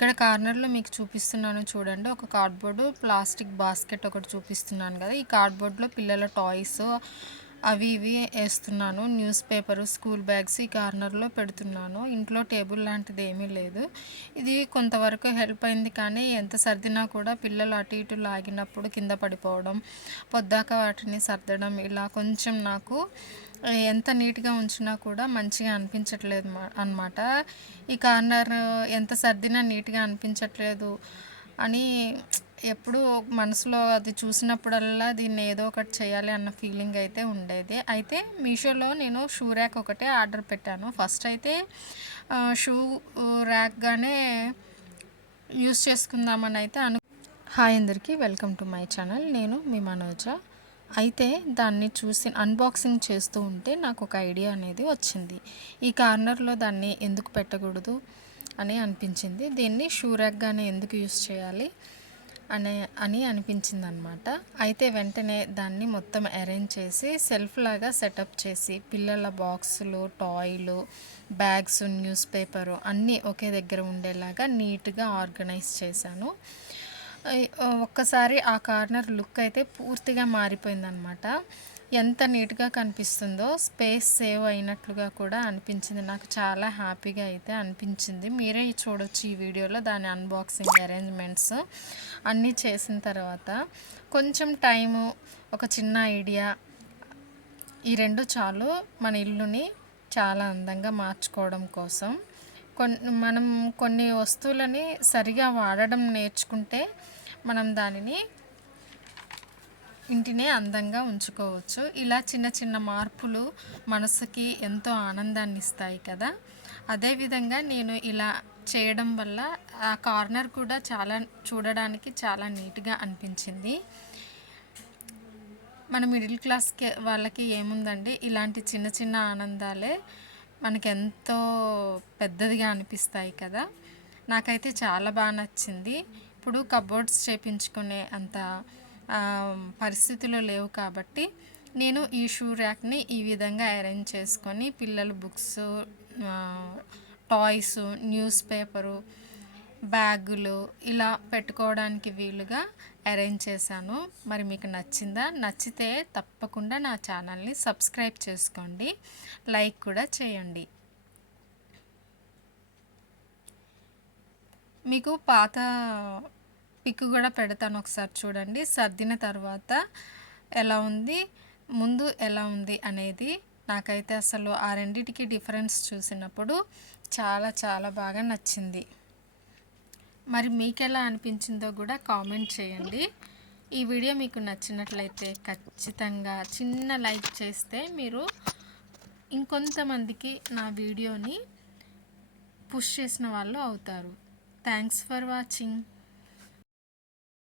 ఇక్కడ కార్నర్‌లో మీకు చూపిస్తున్నాను చూడండి. ఒక కార్డ్‌బోర్డ్ ప్లాస్టిక్ బాస్కెట్ ఒకటి చూపిస్తున్నాను గదా! ఈ కార్డ్‌బోర్డ్‌లో పిల్లల టాయ్స్ అవి ఇవి ఏస్తున్నాను. న్యూస్ పేపరు, స్కూల్ బ్యాగ్స్ ఈ కార్నర్‌లో పెడుతున్నాను. ఇంట్లో టేబుల్ లాంటిది ఏమీ లేదు. ఇది కొంతవరకు హెల్ప్ అయింది, కానీ ఎంత సర్దినా కూడా పిల్లలు అటు ఇటు లాగినప్పుడు కింద పడిపోవడం, పొద్దాక వాటిని సర్దడం, ఇలా కొంచెం నాకు ఎంత నీట్‌గా ఉంచినా కూడా మంచిగా అనిపించట్లేదు అనమాట. ఈ కార్నర్ ఎంత సర్దినా నీట్‌గా అనిపించట్లేదు అని ఎప్పుడూ మనసులో అది చూసినప్పుడల్లా దీన్ని ఏదో ఒకటి చేయాలి అన్న ఫీలింగ్ అయితే ఉండేది. అయితే మీషోలో నేను షూ ర్యాక్ ఒకటే ఆర్డర్ పెట్టాను. ఫస్ట్ అయితే షూ ర్యాక్‌గానే యూజ్ చేసుకుందామని అయితే హాయ్ అందరికీ, వెల్కమ్ టు మై ఛానల్. నేను మీ మనోజ. అయితే దాన్ని చూసి అన్బాక్సింగ్ చేస్తూ ఉంటే నాకు ఒక ఐడియా అనేది వచ్చింది. ఈ కార్నర్లో దాన్ని ఎందుకు పెట్టకూడదు అని అనిపించింది. దీన్ని షూ ర్యాక్‌గానే ఎందుకు యూస్ చేయాలి అని అనిపించింది అనమాట. అయితే వెంటనే దాన్ని మొత్తం అరేంజ్ చేసి సెల్ఫ్ లాగా సెటప్ చేసి పిల్లల బాక్సులు, టాయ్లు, బ్యాగ్స్, న్యూస్ పేపరు అన్నీ ఒకే దగ్గర ఉండేలాగా నీట్‌గా ఆర్గనైజ్ చేశాను. ఒక్కసారి ఆ కార్నర్ లుక్ అయితే పూర్తిగా మారిపోయిందనమాట. ఎంత నీట్‌గా కనిపిస్తుందో, స్పేస్ సేవ్ అయినట్లుగా కూడా అనిపించింది. నాకు చాలా హ్యాపీగా అయితే అనిపించింది. మీరే చూడొచ్చు ఈ వీడియోలో దాని అన్బాక్సింగ్, అరేంజ్మెంట్స్ అన్నీ చేసిన తర్వాత కొంచెం టైము, ఒక చిన్న ఐడియా, ఈ రెండు చాలు మన ఇల్లుని చాలా అందంగా మార్చుకోవడం కోసం. మనం కొన్ని వస్తువులని సరిగా వాడడం నేర్చుకుంటే మనం దానిని ఇంటిని అందంగా ఉంచుకోవచ్చు. ఇలా చిన్న చిన్న మార్పులు మనసుకి ఎంతో ఆనందాన్ని ఇస్తాయి కదా. అదేవిధంగా నేను ఇలా చేయడం వల్ల ఆ కార్నర్ కూడా చాలా చూడడానికి చాలా నీట్‌గా అనిపించింది. మన మిడిల్ క్లాస్‌కి వాళ్ళకి ఏముందండి, ఇలాంటి చిన్న చిన్న ఆనందాలే మనకెంతో పెద్దదిగా అనిపిస్తాయి కదా. నాకైతే చాలా బాగా నచ్చింది. ఇప్పుడు కబోర్డ్స్ చేపించుకునే అంత పరిస్థితులు లేవు కాబట్టి నేను ఈ షూ ర్యాక్ని ఈ విధంగా అరేంజ్ చేసుకొని పిల్లల బుక్స్, టాయ్స్, న్యూస్ పేపరు, బ్యాగులు ఇలా పెట్టుకోవడానికి వీలుగా అరేంజ్ చేశాను. మరి మీకు నచ్చిందా? నచ్చితే తప్పకుండా నా ఛానల్ని సబ్స్క్రైబ్ చేసుకోండి, లైక్ కూడా చేయండి. మీకు పాత పిక్ కూడా పెడతాను, ఒకసారి చూడండి. సర్దిన తర్వాత ఎలా ఉంది, ముందు ఎలా ఉంది అనేది. నాకైతే అసలు ఆ రెండిటికి డిఫరెన్స్ చూసినప్పుడు చాలా చాలా బాగా నచ్చింది. మరి మీకు ఎలా అనిపించిందో కూడా కామెంట్ చేయండి. ఈ వీడియో మీకు నచ్చినట్లయితే ఖచ్చితంగా చిన్న లైక్ చేస్తే మీరు ఇంకొంతమందికి నా వీడియోని పుష్ చేసిన వాళ్ళు అవుతారు. Thanks for watching.